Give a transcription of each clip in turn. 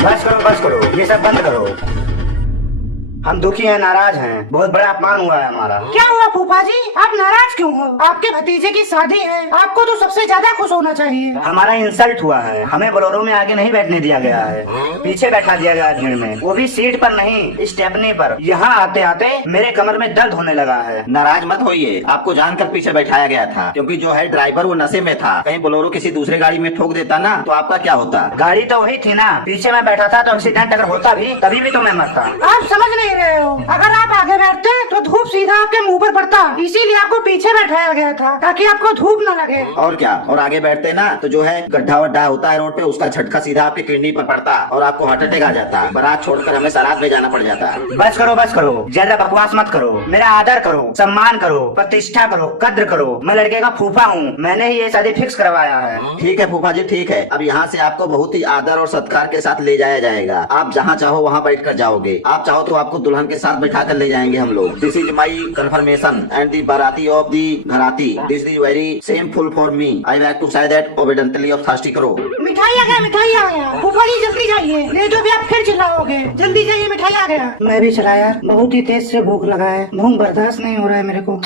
बस करो, ये सब बंद करो। हम दुखी हैं, नाराज हैं, बहुत बड़ा अपमान हुआ है हमारा। क्या हुआ फूफा जी, आप नाराज क्यों हो? आपके भतीजे की शादी है, आपको तो सबसे ज्यादा खुश होना चाहिए। हमारा इंसल्ट हुआ है, हमें बोलेरो में आगे नहीं बैठने दिया गया है, पीछे बैठा दिया गया भीड़ में, वो भी सीट पर नहीं, स्टेपनी पर। यहाँ आते आते मेरे कमर में दर्द होने लगा है। नाराज मत होइए, आपको जानकर पीछे बैठाया गया था, क्योंकि जो है ड्राइवर वो नशे में था। कहीं बोलेरो किसी दूसरे गाड़ी में ठोक देता ना तो आपका क्या होता? गाड़ी तो वही थी ना, पीछे मैं बैठा था तो एक्सीडेंट अगर होता भी तभी भी तो मैं मरता। आप समझ नहीं रहे हो, अगर आप आगे बैठते तो धूप सीधा आपके मुंह पर पड़ता, इसीलिए आपको पीछे बैठाया गया था ताकि आपको धूप न लगे। और क्या, और आगे बैठते ना तो जो है गड्ढा वड्ढा होता है रोड पे, उसका झटका सीधा आपकी किडनी पर पड़ता और आपको हार्ट अटैक आ जाता। बारात छोड़कर हमें सारात में जाना पड़ जाता। बस करो, ज्यादा बकवास मत करो, मेरा आदर करो, सम्मान करो, प्रतिष्ठा करो, कद्र करो। मैं लड़के का फूफा हूँ, मैंने ही ये शादी फिक्स करवाया है। ठीक है फूफा जी, ठीक है। अब यहाँ से आपको बहुत ही आदर और सत्कार के साथ ले जाया जाएगा। आप जहाँ चाहो वहाँ बैठ कर जाओगे। आप चाहो तो आपको दुल्हन के साथ बैठा कर ले जाएंगे हम लोग। This is my confirmation and the barati of the gharati. This is very shameful for me. I wake to say that obediently of thirsty करो। मिठाई आ गया। फूफा जी जल्दी जाइए, नहीं तो भी आप फिर चिल्लाओगे। जल्दी जाइए, मिठाई आ गया। मैं भी चला यार, बहुत ही तेज से भूख लगा है, भूख बर्दाश्त नहीं हो रहा है मेरे को।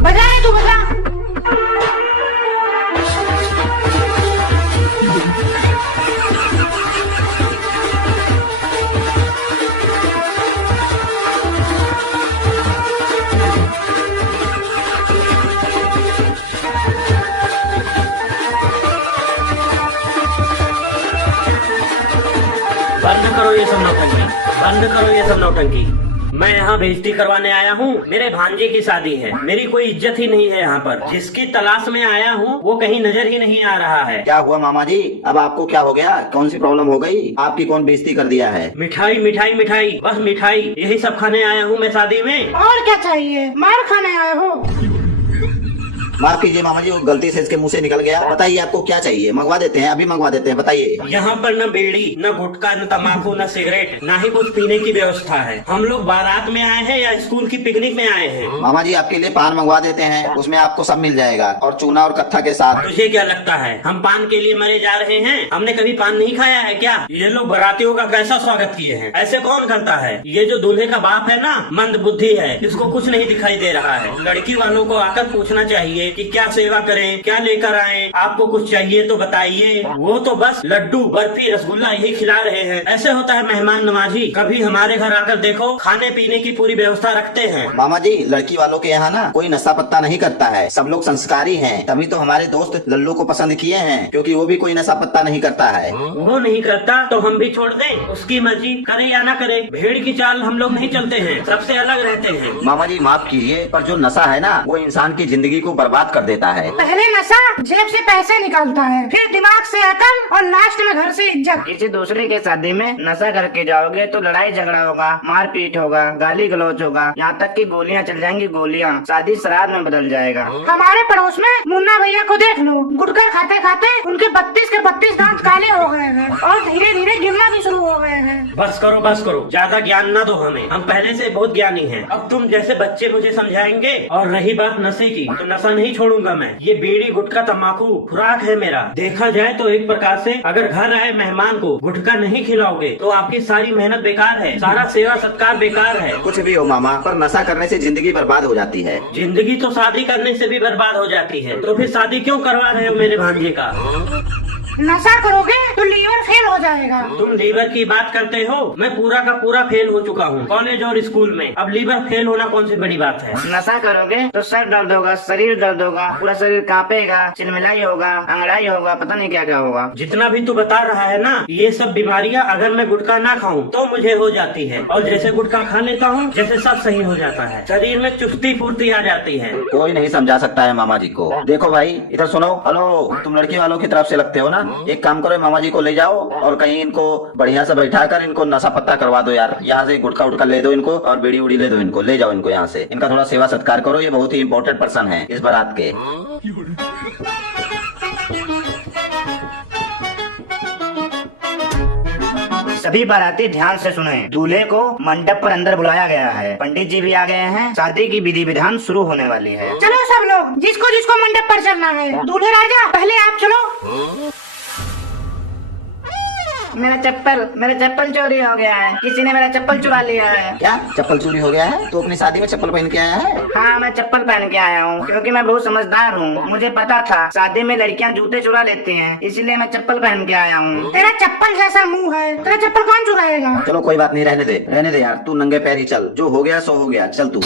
बजा रे तू, बजा। बंद करो ये सब नौटंकी। मैं यहाँ बेइज्जती करवाने आया हूँ, मेरे भांजे की शादी है, मेरी कोई इज्जत ही नहीं है यहाँ पर। जिसकी तलाश में आया हूँ वो कहीं नजर ही नहीं आ रहा है। क्या हुआ मामा जी, अब आपको क्या हो गया? कौन सी प्रॉब्लम हो गई? आपकी कौन बेइज्जती कर दिया है? मिठाई मिठाई मिठाई, बस मिठाई, यही सब खाने आया हूँ मैं शादी में। और क्या चाहिए? मार खाने आए हो? माफ कीजिए मामा जी, वो गलती से इसके मुंह से निकल गया। बताइए आपको क्या चाहिए, मंगवा देते हैं, अभी मंगवा देते हैं, बताइए। यहाँ पर न बीड़ी, न गुटखा, न तम्बाकू, न सिगरेट, न ही कुछ पीने की व्यवस्था है। हम लोग बारात में आए हैं या स्कूल की पिकनिक में आए हैं? मामा जी आपके लिए पान मंगवा देते हैं, उसमें आपको सब मिल जाएगा, और चूना और कत्था के साथ। तुझे क्या लगता है हम पान के लिए मरे जा रहे हैं? हमने कभी पान नहीं खाया है क्या? ये लोग बारातियों का कैसा स्वागत किए हैं, ऐसे कौन करता है? ये जो दूल्हे का बाप है ना, मंद बुद्धि है, इसको कुछ नहीं दिखाई दे रहा है। लड़की वालों को आकर पूछना चाहिए कि क्या सेवा करें, क्या लेकर आएं, आपको कुछ चाहिए तो बताइए। वो तो बस लड्डू, बर्फी, रसगुल्ला यही खिला रहे हैं। ऐसे होता है मेहमान नवाजी? कभी हमारे घर आकर देखो, खाने पीने की पूरी व्यवस्था रखते हैं। मामा जी लड़की वालों के यहाँ ना कोई नशा पत्ता नहीं करता है, सब लोग संस्कारी हैं। तभी तो हमारे दोस्त लल्लू को पसंद किए हैं, क्योंकि वो भी कोई नशा पत्ता नहीं करता है। वो नहीं करता तो हम भी छोड़ दें? उसकी मर्जी, करे या ना करे। भेड़ की चाल हम लोग नहीं चलते हैं, सबसे अलग रहते हैं। मामा जी माफ कीजिए, पर जो नशा है ना वो इंसान की जिंदगी को बर्बाद कर देता है। पहले नशा जेब से पैसे निकालता है, फिर दिमाग से अकल, और लास्ट में घर से इज्जत। किसी दूसरे के शादी में नशा करके जाओगे तो लड़ाई झगड़ा होगा, मारपीट होगा, गाली गलौज होगा, यहाँ तक कि गोलियाँ चल जाएंगी। गोलियाँ शादी श्राद्ध में बदल जाएगा। हमारे पड़ोस में मुन्ना भैया को देख लो, गुटखा खाते खाते उनके 32 के 32 दांत काले हो गए हैं और धीरे धीरे गिरना भी शुरू हो गए हैं। बस करो, ज्यादा ज्ञान ना दो हमें, हम पहले से बहुत ज्ञानी हैं। अब तुम जैसे बच्चे मुझे समझाएंगे। और रही बात नशे की, तो नशा नहीं छोड़ूंगा मैं। ये बीड़ी गुटखा तम्बाकू खुराक है मेरा। देखा जाए तो एक प्रकार से अगर घर आए मेहमान को गुटखा नहीं खिलाओगे तो आपकी सारी मेहनत बेकार है, सारा सेवा सत्कार बेकार है। कुछ भी हो मामा, पर नशा करने से जिंदगी बर्बाद हो जाती है। जिंदगी तो शादी करने से भी बर्बाद हो जाती है, तो फिर शादी क्यों करवा रहे हो मेरे भांजे का? नशा करोगे तो लीवर फेल हो जाएगा। तुम लीवर की बात करते हो? मैं पूरा का पूरा फेल हो चुका हूँ कॉलेज और स्कूल में। अब लीवर फेल होना कौन सी बड़ी बात है? नशा करोगे तो सर दर्द होगा, शरीर दर्द होगा, पूरा शरीर कांपेगा, चिलमिलाई होगा, अंगड़ाई होगा, पता नहीं क्या क्या होगा। जितना भी तू बता रहा है ना, ये सब बीमारियाँ अगर मैं गुटखा ना खाऊं तो मुझे हो जाती है, और जैसे गुटखा खा लेता हूँ जैसे सब सही हो जाता है, शरीर में चुस्ती फुर्ती आ जाती है। कोई नहीं समझा सकता है मामा जी को। देखो भाई इधर सुनो। हेलो, तुम लड़की वालों की तरफ से लगते हो ना? एक काम करो, मामा जी को ले जाओ और कहीं इनको बढ़िया से बैठा कर इनको नशा पत्ता करवा दो यार। यहाँ से गुटखा उटखा ले दो इनको, और बीड़ी उड़ी ले दो इनको, ले जाओ इनको यहाँ से। इनका थोड़ा सेवा सत्कार करो, ये बहुत ही इम्पोर्टेंट पर्सन है इस बारात के। सभी बाराती ध्यान से सुने। दूल्हे को मंडप पर अंदर बुलाया गया है। पंडित जी भी आ गए हैं। शादी की विधि विधान शुरू होने वाली है। चलो सब लोग, जिसको जिसको मंडप पर चलना है। दूल्हे राजा पहले आप चलो। मेरा चप्पल चोरी हो गया है। किसी ने मेरा चप्पल चुरा लिया है। क्या चप्पल चोरी हो गया है? तो अपनी शादी में चप्पल पहन के आया है? हाँ, मैं चप्पल पहन के आया हूँ क्योंकि मैं बहुत समझदार हूँ। मुझे पता था शादी में लड़कियाँ जूते चुरा लेती हैं, इसीलिए मैं चप्पल पहन के आया हूँ। तेरा चप्पल जैसा मुंह है, तेरा चप्पल कौन चुराएगा? चलो कोई बात नहीं, रहने दे यार। तू नंगे पैर ही चल, जो हो गया सो हो गया। चल तू।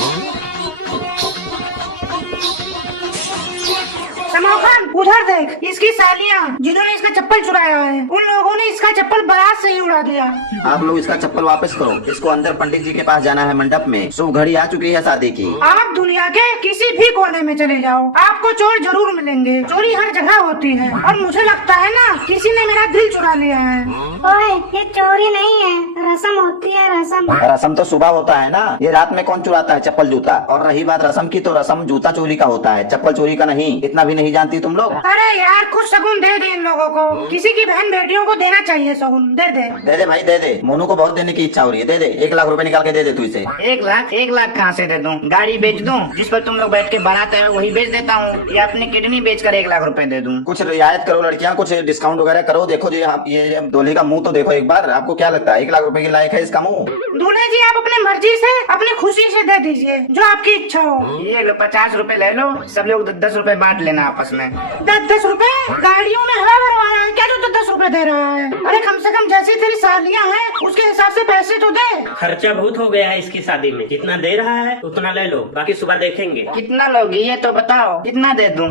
समाखान उधर देख, इसकी सालियाँ जिन्होंने इसका चप्पल चुराया है, उन लोगों ने इसका चप्पल बारात से ही उड़ा दिया। आप लोग इसका चप्पल वापस करो। इसको अंदर पंडित जी के पास जाना है मंडप में। शुभ घड़ी आ चुकी है शादी की। आप दुनिया के किसी भी कोने में चले जाओ, आपको चोर जरूर मिलेंगे। चोरी हर जगह होती है और मुझे लगता है ना किसी ने मेरा दिल चुरा लिया है। ओए, ये चोरी नहीं है, रस्म होती है रस्म। रस्म तो सुबह होता है ना, ये रात में कौन चुराता है चप्पल जूता? और रही बात रस्म की, तो रस्म जूता चोरी का होता है, चप्पल चोरी का नहीं। इतना भी नहीं जानती तुम लोग? अरे यार, कुछ शगुन दे दे इन लोगों को। किसी की बहन बेटियों को देना चाहिए शगुन। दे दे भाई दे दे। मोनू को बहुत देने की इच्छा हो रही है। दे 1 लाख रुपए निकाल के दे तू इसे। 1 लाख कहाँ से दे दूं? गाड़ी बेच दूं जिस पर तुम लोग बैठ के बारात आए वही बेच देता हूँ, या अपनी किडनी बेच कर 1 लाख रुपए दे दूं? कुछ रियायत करो लड़कियां, कुछ डिस्काउंट वगैरह करो। देखो जी, ये दूल्हे का मुंह तो देखो एक बार। आपको क्या लगता है 1 लाख रुपए के लायक है इसका मुंह? दूल्हे जी, आप अपनी मर्जी से, अपनी खुशी से दे दीजिए, जो आपकी इच्छा हो। ये लो 50 रुपए ले लो, सब लोग 10 रुपए बांट लेना आपस में। 10 रुपए? गाड़ियों में हवा भरवाया है क्या जो 10 रुपए दे रहा है? अरे कम से कम जैसी तेरी सालियाँ हैं उसके हिसाब से पैसे तो दे। खर्चा बहुत हो गया है इसकी शादी में। जितना दे रहा है उतना ले लो, बाकी सुबह देखेंगे। कितना लोगी ये तो बताओ, कितना दे दूं?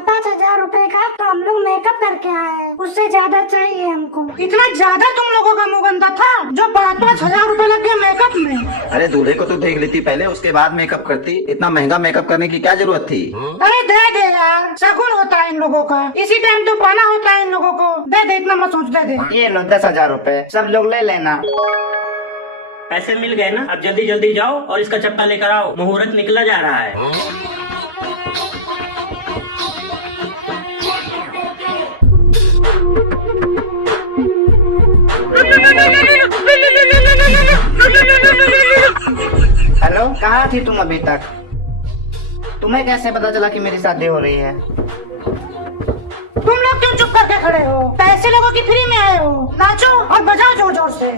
5,000 रुपए का तो हम लोग मेकअप करके आए हैं, उससे ज्यादा चाहिए हमको। इतना ज्यादा तुम लोगों का मुंह गंदा था जो 5,000 रुपए लग गए मेकअप में? अरे दूल्हे को तो देख लेती पहले, उसके बाद मेकअप करती। इतना महंगा मेकअप करने की क्या जरूरत थी? अरे दे यार, शगुन होता है इन लोगों का, इसी टाइम तो पाना होता है इन लोगों को। दे, इतना मत सोच, दे। ये लो 10,000 रुपए, सब लोग ले लेना। पैसे मिल गए ना? अब जल्दी जल्दी जाओ और इसका चप्पल लेकर आओ, मुहूर्त निकला जा रहा है। हेलो, कहाँ थी तुम अभी तक? तुम्हें कैसे पता चला कि मेरी शादी हो रही है? तुम लोग क्यों चुप करके खड़े हो? पैसे लोगों की फ्री में आए हो, नाचो और बजाओ जोर जोर से।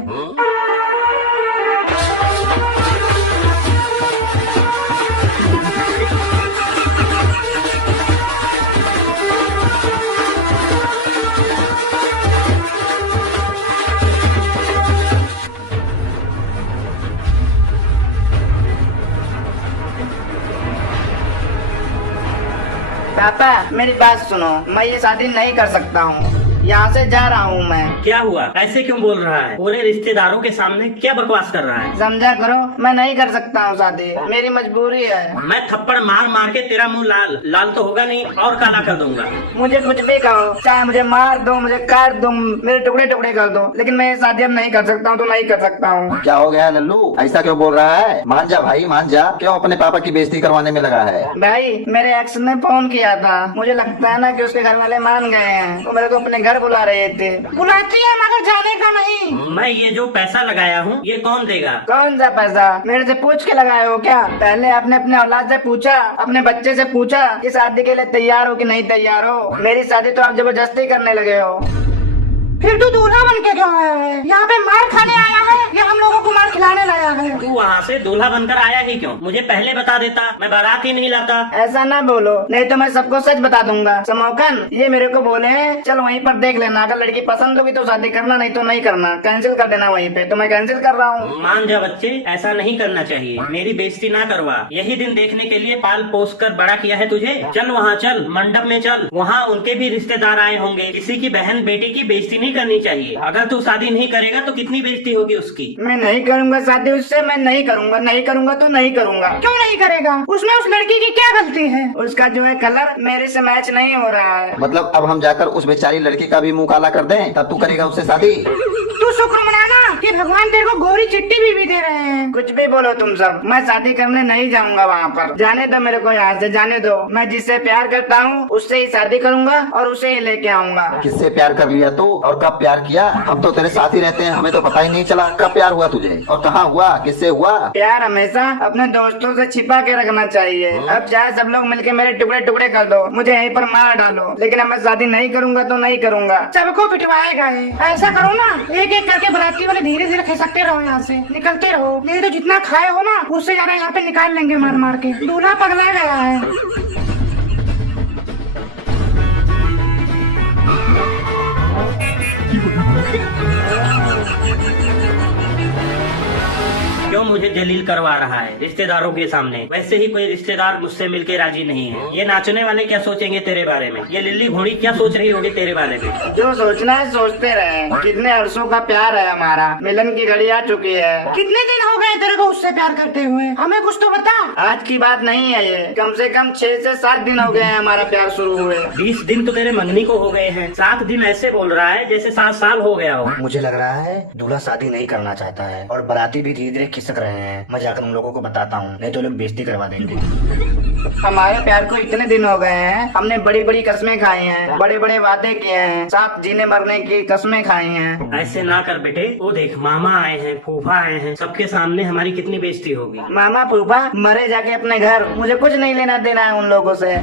पापा, मेरी बात सुनो, मैं ये शादी नहीं कर सकता हूँ। यहाँ से जा रहा हूँ मैं। क्या हुआ? ऐसे क्यों बोल रहा है? पूरे रिश्तेदारों के सामने क्या बकवास कर रहा है? समझा करो, मैं नहीं कर सकता हूँ शादी, मेरी मजबूरी है। मैं थप्पड़ मार मार के तेरा मुंह लाल तो होगा नहीं, और काला कर दूंगा। मुझे कुछ भी कहो, चाहे मुझे मार दो, मुझे काट दो, मेरे टुकड़े टुकड़े कर दो, लेकिन मैं ये शादी अब नहीं कर सकता हूँ, तो नहीं कर सकता हूँ। क्या हो गया लल्लू? ऐसा क्यों बोल रहा है? मान जा भाई, मान जा। क्यों अपने पापा की बेइज्जती करवाने में लगा है? भाई, मेरे एक्स ने फोन किया था, मुझे लगता है ना कि उसके घर वाले मान गए हैं, तो मेरे को अपने घर बुला रहे थे। बुलाती है मगर जाने का नहीं। मैं ये जो पैसा लगाया हूँ ये कौन देगा? कौन सा पैसा? मेरे से पूछ के लगाए हो क्या? पहले आपने अपने औलाद से पूछा, अपने बच्चे से पूछा कि शादी के लिए तैयार हो कि नहीं तैयार हो? मेरी शादी तो आप जबरदस्ती करने लगे हो। फिर तू दूल्हा बन के क्यों आया है? यहाँ पे मार खाने आया है या हम लोगों को मार खिलाने लाया है? तू वहाँ से दूल्हा बनकर आया ही क्यों? मुझे पहले बता देता, मैं बारात ही नहीं लाता। ऐसा ना बोलो, नहीं तो मैं सबको सच बता दूंगा। समौकन, ये मेरे को बोले हैं चल वहीं पर देख लेना, अगर लड़की पसंद होगी तो शादी करना, नहीं तो नहीं करना, कैंसिल कर देना वहीं पे। तो मैं कैंसिल कर रहा हूँ। मान जा बच्चे, ऐसा नहीं करना चाहिए। मेरी बेइज्जती ना करवा। यही दिन देखने के लिए पाल पोस कर बड़ा किया है तुझे। चल वहाँ चल, मंडप में चल, वहाँ उनके भी रिश्तेदार आए होंगे। किसी की बहन बेटी की बेइज्जती नहीं करनी चाहिए। अगर तू शादी नहीं करेगा तो कितनी बेइज्जती होगी उसकी। मैं नहीं करूंगा शादी उससे, मैं नहीं करूंगा, नहीं करूंगा तो नहीं करूंगा। क्यों नहीं करेगा? उसमें उस लड़की की क्या गलती है? उसका जो है कलर मेरे से मैच नहीं हो रहा है। मतलब अब हम जाकर उस बेचारी लड़की का भी मुंह काला कर दें, तब तू करेगा उससे शादी? तू शुक्र मनाना कि भगवान तेरे को गोरी चिट्ठी भी दे रहे हैं। कुछ भी बोलो तुम सब, मैं शादी करने नहीं जाऊंगा वहाँ पर। जाने दो मेरे को यहाँ से, जाने दो। मैं जिससे प्यार करता हूँ उससे ही शादी करूंगा और उसे ही लेके आऊंगा। किससे प्यार कर लिया तू और कब प्यार किया? हम तो तेरे साथ ही रहते हैं, हमें तो पता ही नहीं चला कब प्यार हुआ तुझे और कहाँ हुआ, किससे हुआ। प्यार हमेशा अपने दोस्तों से छिपा के रखना चाहिए। अब चाहे सब लोग मिलके मेरे टुकड़े टुकड़े कर दो, मुझे यहीं पर मार डालो, लेकिन अब मैं शादी नहीं करूंगा तो नहीं करूंगा। सबको पिटवाएगा ये। ऐसा करो ना, एक एक करके बराती वाले धीरे धीरे खिसकते रहो, यहाँ से निकलते रहो, नहीं तो जितना खाए हो ना उससे ज्यादा यहाँ पे निकाल लेंगे मार मार के। दूल्हा पगला गया है। क्यों मुझे जलील करवा रहा है रिश्तेदारों के सामने? वैसे ही कोई रिश्तेदार मुझसे मिलके राजी नहीं है। ये नाचने वाले क्या सोचेंगे तेरे बारे में? ये लिल्ली घोड़ी क्या सोच रही होगी तेरे बारे में? जो सोचना है सोचते रहे। कितने अरसों का प्यार है हमारा, मिलन की घड़ी आ चुकी है। कितने दिन हो गए तेरे को उससे प्यार करते हुए? हमें कुछ तो बता। आज की बात नहीं है ये, कम से कम 6 से 7 दिन हो गए हैं हमारा प्यार शुरू हुए। 20 दिन तो तेरे मंगनी को हो गए हैं, 7 दिन ऐसे बोल रहा है जैसे 7 साल हो गया हो। मुझे लग रहा है दूल्हा शादी नहीं करना चाहता है और बाराती भी धीरे धीरे खिसक रहे हैं। मैं जाकर उन लोगों को बताता हूँ, नहीं तो लोग बेइज्जती करवा देंगे। हमारे प्यार को इतने दिन हो गए हैं, हमने बड़ी बड़ी कस्में खाई हैं, बड़े बड़े वादे किए हैं, साथ जीने मरने की कस्में खाई हैं। ऐसे ना कर बेटे, वो देख मामा आए हैं, फूफा आए हैं, सबके सामने हमारी कितनी बेइज्जती होगी। मामा फूफा मरे जाके अपने घर, मुझे कुछ नहीं लेना देना है उन लोगों से।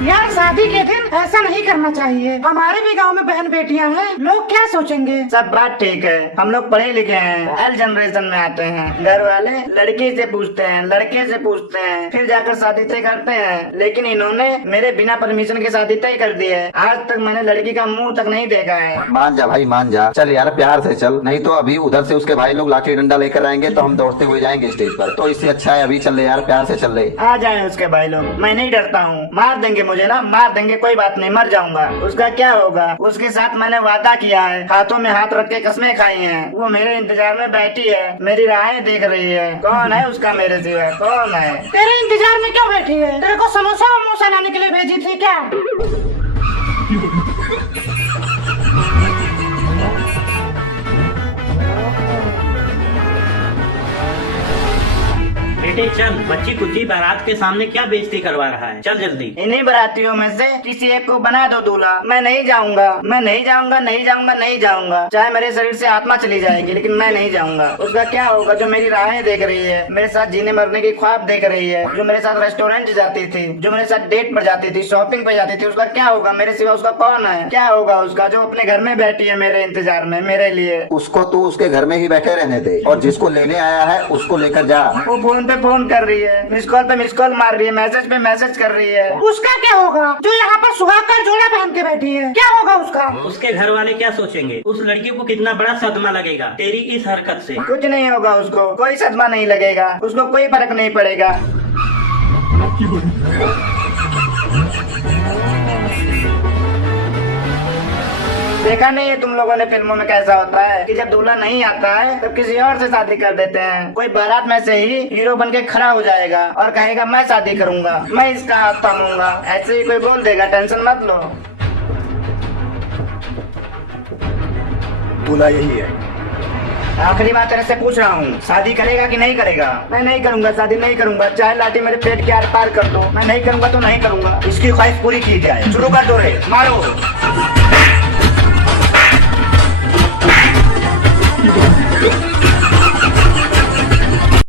यार शादी के दिन ऐसा नहीं करना चाहिए। हमारे भी गांव में बहन बेटियां हैं, लोग क्या सोचेंगे? सब बात ठीक है, हम लोग पढ़े लिखे हैं, एल जनरेशन में आते हैं। घर वाले लड़की से पूछते हैं, लड़के से पूछते हैं, फिर जाकर शादी तय करते हैं। लेकिन इन्होंने मेरे बिना परमिशन के शादी तय कर दी है। आज तक मैंने लड़की का मुंह तक नहीं देखा है। मान जा भाई मान जा, चल यार प्यार से चल, नहीं तो अभी उधर से उसके भाई लोग लाठी डंडा लेकर आएंगे तो हम दौड़ते हुए जाएंगे स्टेज पर। तो इससे अच्छा है अभी चल ले यार, प्यार से चल ले। आ जाए उसके भाई लोग, मैं नहीं डरता हूँ। मार देंगे मुझे ना, मार देंगे, कोई बात नहीं, मर जाऊंगा। उसका क्या होगा? उसके साथ मैंने वादा किया है, हाथों में हाथ रख के कस्में खाई हैं। वो मेरे इंतजार में बैठी है, मेरी राहें देख रही है। कौन है उसका मेरे सिवा, कौन है? तेरे इंतजार में क्यों बैठी है? तेरे को समोसा वमोसा लाने के लिए भेजी थी क्या? बेटे चल, बच्ची कुची बारात के सामने क्या बेइज्जती करवा रहा है? चल जल्दी। इन्हीं बारातियों में से किसी एक को बना दो दूल्हा। मैं नहीं जाऊंगा, मैं नहीं जाऊंगा, नहीं जाऊंगा, नहीं जाऊंगा। चाहे मेरे शरीर से आत्मा चली जाएगी, लेकिन मैं नहीं जाऊंगा। उसका क्या होगा जो मेरी राहें देख रही है, मेरे साथ जीने मरने की ख्वाब देख रही है, जो मेरे साथ रेस्टोरेंट जाती थी, जो मेरे साथ डेट पर जाती थी, शॉपिंग पे जाती थी? उसका क्या होगा? मेरे सिवा उसका कौन है? क्या होगा उसका जो अपने घर में बैठी है मेरे इंतजार में, मेरे लिए? उसको तू उसके घर में ही बैठे रहने दे और जिसको लेने आया है उसको लेकर जा। वो फोन पे फोन कर रही है, मिस कॉल पे मिस कॉल मार रही है, मैसेज पे मैसेज कर रही है। उसका क्या होगा जो यहाँ पर सुहाग का जोड़ा पहन के बैठी है? क्या होगा उसका? उसके घर वाले क्या सोचेंगे? उस लड़की को कितना बड़ा सदमा लगेगा तेरी इस हरकत से। कुछ नहीं होगा, उसको कोई सदमा नहीं लगेगा, उसको कोई फर्क नहीं पड़ेगा। देखा नहीं है तुम लोगों ने फिल्मों में कैसा होता है कि जब दूल्हा नहीं आता है तब किसी और से शादी कर देते हैं। कोई बारात में से ही हीरो बन के खड़ा हो जाएगा और कहेगा मैं शादी करूंगा, मैं इसका हाथ थामूंगा। ऐसे ही कोई बोल देगा, टेंशन मत लो। दूल्हा यही है। आखिरी बात तेरे से पूछ रहा हूँ, शादी करेगा कि नहीं करेगा? मैं नहीं करूंगा, शादी नहीं करूंगा, चाहे लाठी मेरे पेट के आर पार कर दो, मैं नहीं करूंगा तो नहीं करूंगा। इसकी ख्वाहिश पूरी की जाए। शुरू कर दो रे, मारो।